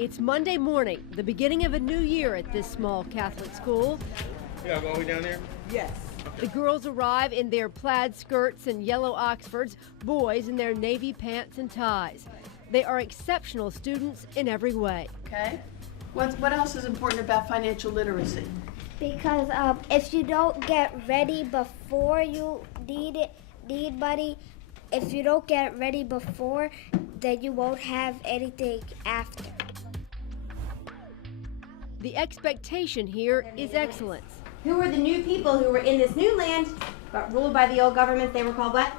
It's Monday morning, the beginning of a new year at this small Catholic school. Yeah, all the way down there? Yes. The girls arrive in their plaid skirts and yellow Oxfords, boys in their navy pants and ties. They are exceptional students in every way. Okay. What else is important about financial literacy? Because if you don't get ready before you need money, if you don't get ready before, then you won't have anything after. The expectation here is excellence. Who were the new people who were in this new land, but ruled by the old government? They were called what?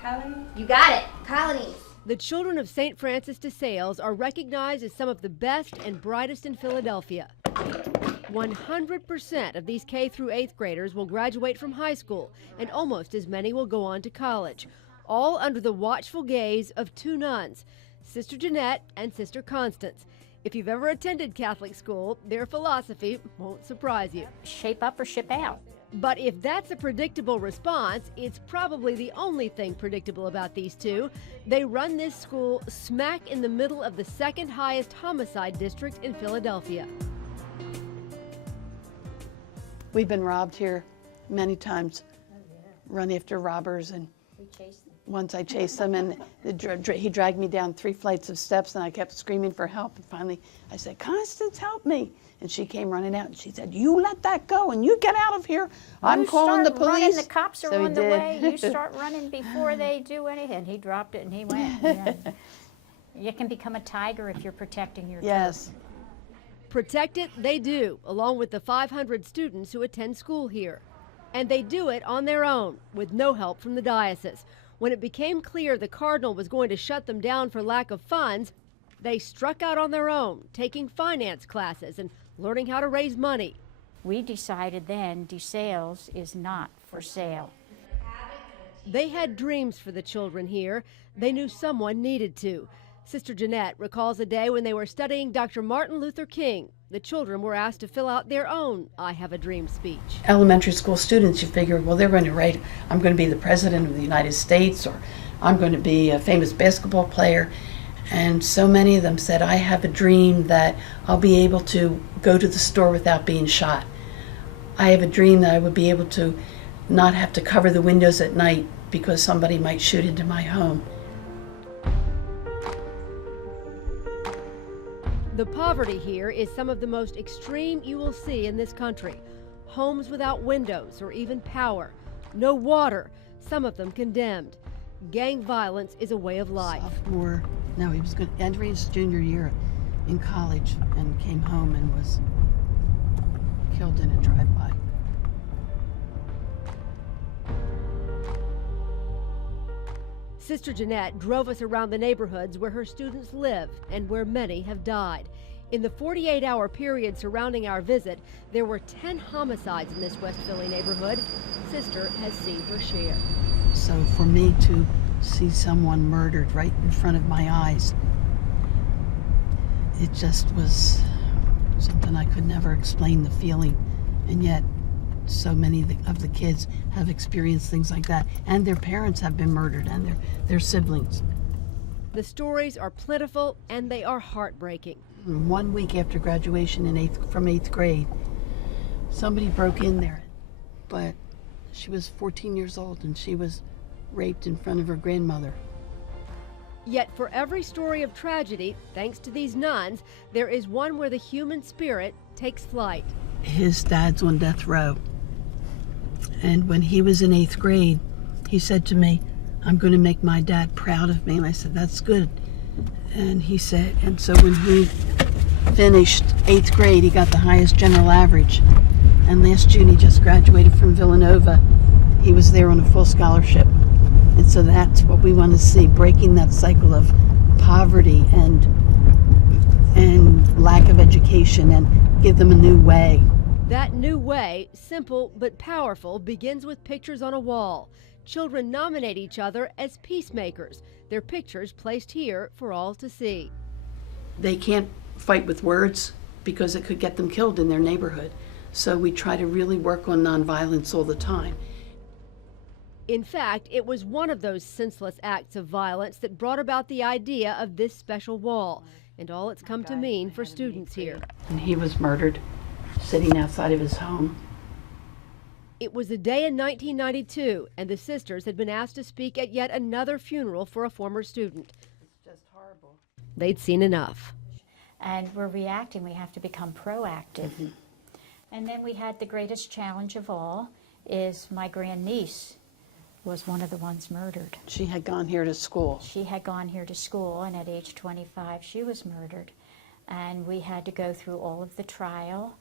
Colonies. You got it, colonies. The children of St. Francis de Sales are recognized as some of the best and brightest in Philadelphia. 100% of these K through 8th graders will graduate from high school, and almost as many will go on to college, all under the watchful gaze of two nuns, Sister Jeanette and Sister Constance. If you've ever attended Catholic school, their philosophy won't surprise you. Shape up or ship out. But if that's a predictable response, it's probably the only thing predictable about these two. They run this school smack in the middle of the second highest homicide district in Philadelphia. We've been robbed here many times. Run after robbers, and once I chased him, and he dragged me down 3 flights of steps, and I kept screaming for help. And finally, I said, "Constance, help me!" And she came running out, and she said, "You let that go, and you get out of here. I'm calling the police." Running, the cops are So he on the did. way. You start running before they do anything. He dropped it and he went. Yeah. You can become a tiger if you're protecting your Yes. Protect it, they do, along with the 500 students who attend school here. And they do it on their own, with no help from the diocese. When it became clear the Cardinal was going to shut them down for lack of funds, they struck out on their own, taking finance classes and learning how to raise money. We decided then DeSales is not for sale. They had dreams for the children here. They knew someone needed to. Sister Jeanette recalls a day when they were studying Dr. Martin Luther King. The children were asked to fill out their own I Have a Dream speech. Elementary school students, you figure, well, they're going to write, "I'm going to be the president of the United States," or "I'm going to be a famous basketball player." And so many of them said, "I have a dream that I'll be able to go to the store without being shot. I have a dream that I would be able to not have to cover the windows at night because somebody might shoot into my home." The poverty here is some of the most extreme you will see in this country. Homes without windows or even power. No water, some of them condemned. Gang violence is a way of life. He was going to enter his junior year in college and came home and was killed in a drive-by. Sister Jeanette drove us around the neighborhoods where her students live and where many have died. In the 48-hour period surrounding our visit, there were 10 homicides in this West Philly neighborhood. Sister has seen her share. So for me to see someone murdered right in front of my eyes, it just was something I could never explain, the feeling. And yet so many of the kids have experienced things like that, and their parents have been murdered, and their siblings. The stories are plentiful and they are heartbreaking. 1 week after graduation from 8th grade, somebody broke in there, but she was 14 years old and she was raped in front of her grandmother. Yet for every story of tragedy, thanks to these nuns, there is one where the human spirit takes flight. His dad's on death row. And when he was in 8th grade, he said to me, "I'm going to make my dad proud of me." And I said, "That's good." And he said, and so when he finished 8th grade, he got the highest general average. And last June, he just graduated from Villanova. He was there on a full scholarship. And so that's what we want to see, breaking that cycle of poverty and lack of education, and give them a new way. That new way, simple but powerful, begins with pictures on a wall. Children nominate each other as peacemakers, their pictures placed here for all to see. They can't fight with words because it could get them killed in their neighborhood. So we try to really work on nonviolence all the time. In fact, it was one of those senseless acts of violence that brought about the idea of this special wall. and all it's come to mean for students here. And he was murdered sitting outside of his home. It was a day in 1992, and the sisters had been asked to speak at yet another funeral for a former student. It's just horrible. They'd seen enough. And we're reacting. We have to become proactive. And then we had the greatest challenge of all is my grandniece was one of the ones murdered. She had gone here to school. She had gone here to school, and at age 25 she was murdered. And we had to go through all of the trial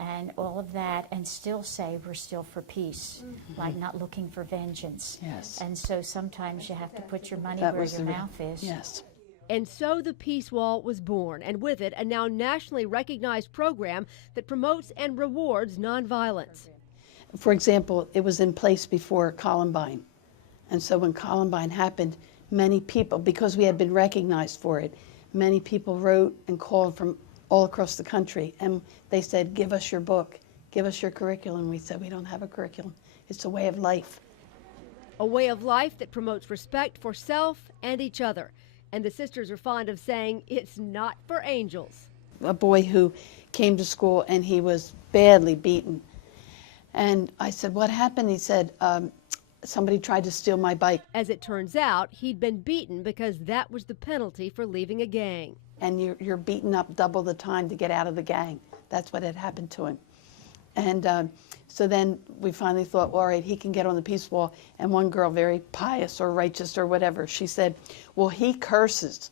and all of that and still say we're still for peace, like not looking for vengeance. Yes. And so sometimes you have to put your money That where was your the mouth is. Yes. And so the Peace Wall was born, and with it, a now nationally recognized program that promotes and rewards nonviolence. For example, it was in place before Columbine. And so when Columbine happened, many people, because we had been recognized for it, many people wrote and called from all across the country. And they said, give us your book, give us your curriculum. We said, we don't have a curriculum. It's a way of life. A way of life that promotes respect for self and each other. And the sisters are fond of saying, it's not for angels. A boy who came to school and he was badly beaten. And I said, what happened? He said, somebody tried to steal my bike. As it turns out, he'd been beaten because that was the penalty for leaving a gang. And you're beaten up double the time to get out of the gang. That's what had happened to him. And so then we finally thought, all right, he can get on the Peace Wall. And one girl, very pious or righteous or whatever, she said, well, he curses.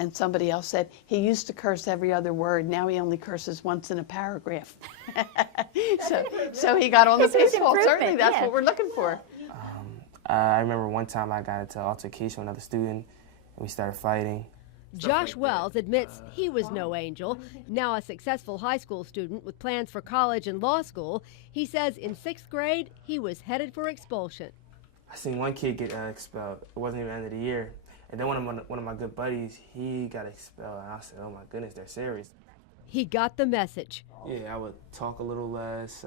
And somebody else said, he used to curse every other word. Now he only curses once in a paragraph. so he got on the Peace Wall. Certainly, that's what we're looking for. I remember one time I got into an altercation with another student, and we started fighting. Josh Wells admits he was no angel. Now a successful high school student with plans for college and law school, he says in 6th grade, he was headed for expulsion. I seen one kid get expelled. It wasn't even the end of the year. And then one of my good buddies, he got expelled. And I said, oh my goodness, they're serious. He got the message. Yeah, I would talk a little less.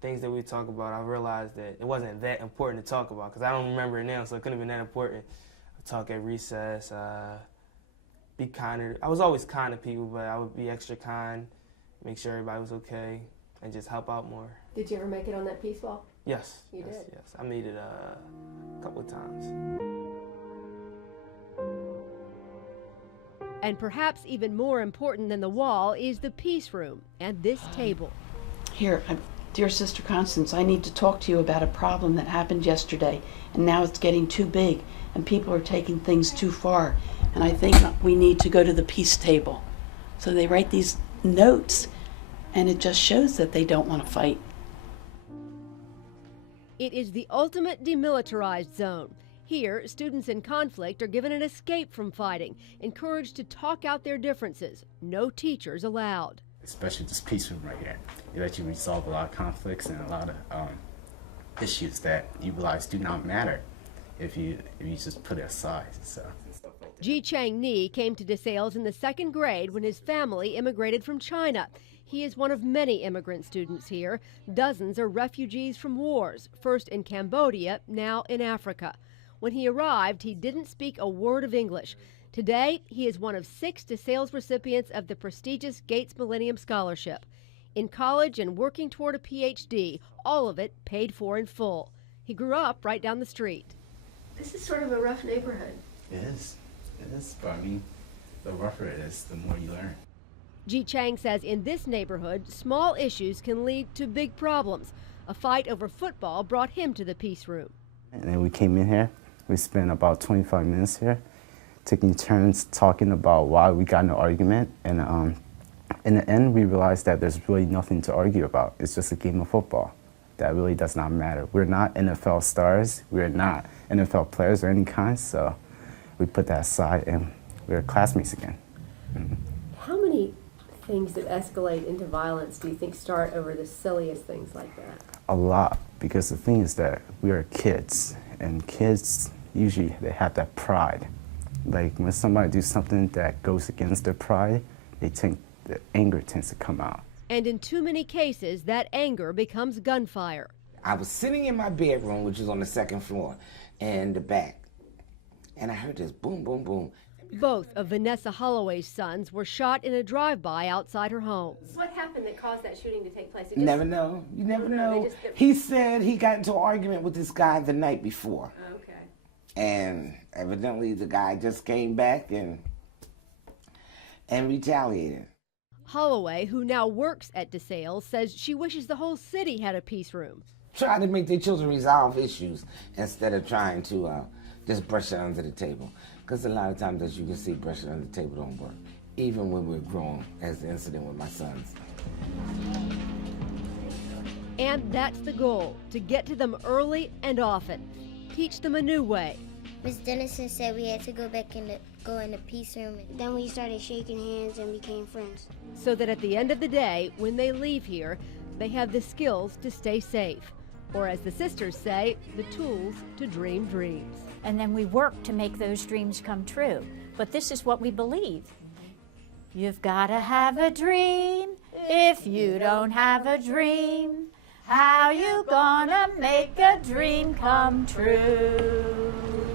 Things that we talk about, I realized that it wasn't that important to talk about because I don't remember it now, so it couldn't have been that important. I talk at recess, be kinder. I was always kind to people, but I would be extra kind, make sure everybody was okay, and just help out more. Did you ever make it on that Peace Wall? Yes. You did? Yes, I made it a couple of times. And perhaps even more important than the wall is the peace room and this table. Here, dear Sister Constance, I need to talk to you about a problem that happened yesterday, and now it's getting too big, and people are taking things too far, and I think we need to go to the peace table. So they write these notes, and it just shows that they don't want to fight. It is the ultimate demilitarized zone. Here, students in conflict are given an escape from fighting, encouraged to talk out their differences. No teachers allowed. Especially this peace room right here. It lets you resolve a lot of conflicts and a lot of issues that you realize do not matter if you just put it aside. So. Ji Chang Ni came to DeSales in the 2nd grade when his family immigrated from China. He is one of many immigrant students here. Dozens are refugees from wars, first in Cambodia, now in Africa. When he arrived, he didn't speak a word of English. Today, he is one of 6 DeSales recipients of the prestigious Gates Millennium Scholarship. In college and working toward a PhD, all of it paid for in full. He grew up right down the street. This is sort of a rough neighborhood. It is. It is. But I mean, the rougher it is, the more you learn. Ji Chang says in this neighborhood, small issues can lead to big problems. A fight over football brought him to the peace room. And then we came in here. We spent about 25 minutes here, taking turns talking about why we got in an argument. And in the end, we realized that there's really nothing to argue about. It's just a game of football. That really does not matter. We're not NFL stars. We're not NFL players or any kind. So we put that aside and we're classmates again. Mm-hmm. How many things that escalate into violence do you think start over the silliest things like that? A lot, because the thing is that we are kids, and kids usually they have that pride. Like when somebody do something that goes against their pride, they think the anger tends to come out. And in too many cases, that anger becomes gunfire. I was sitting in my bedroom, which is on the 2nd floor, in the back, and I heard this boom, boom, boom. Both of Vanessa Holloway's sons were shot in a drive-by outside her home. What happened that caused that shooting to take place? You never know. You never know. He said he got into an argument with this guy the night before. Okay. And evidently the guy just came back and retaliated. Holloway, who now works at DeSales, says she wishes the whole city had a peace room. Try to make their children resolve issues instead of trying to just brush it under the table. Because a lot of times, as you can see, brush it under the table don't work. Even when we're grown, as the incident with my sons. And that's the goal, to get to them early and often. Teach them a new way. Miss Dennison said we had to go back in the peace room. Then we started shaking hands and became friends. So that at the end of the day, when they leave here, they have the skills to stay safe. Or as the sisters say, the tools to dream dreams. And then we work to make those dreams come true. But this is what we believe. You've got to have a dream. If you don't have a dream, how you gonna make a dream come true?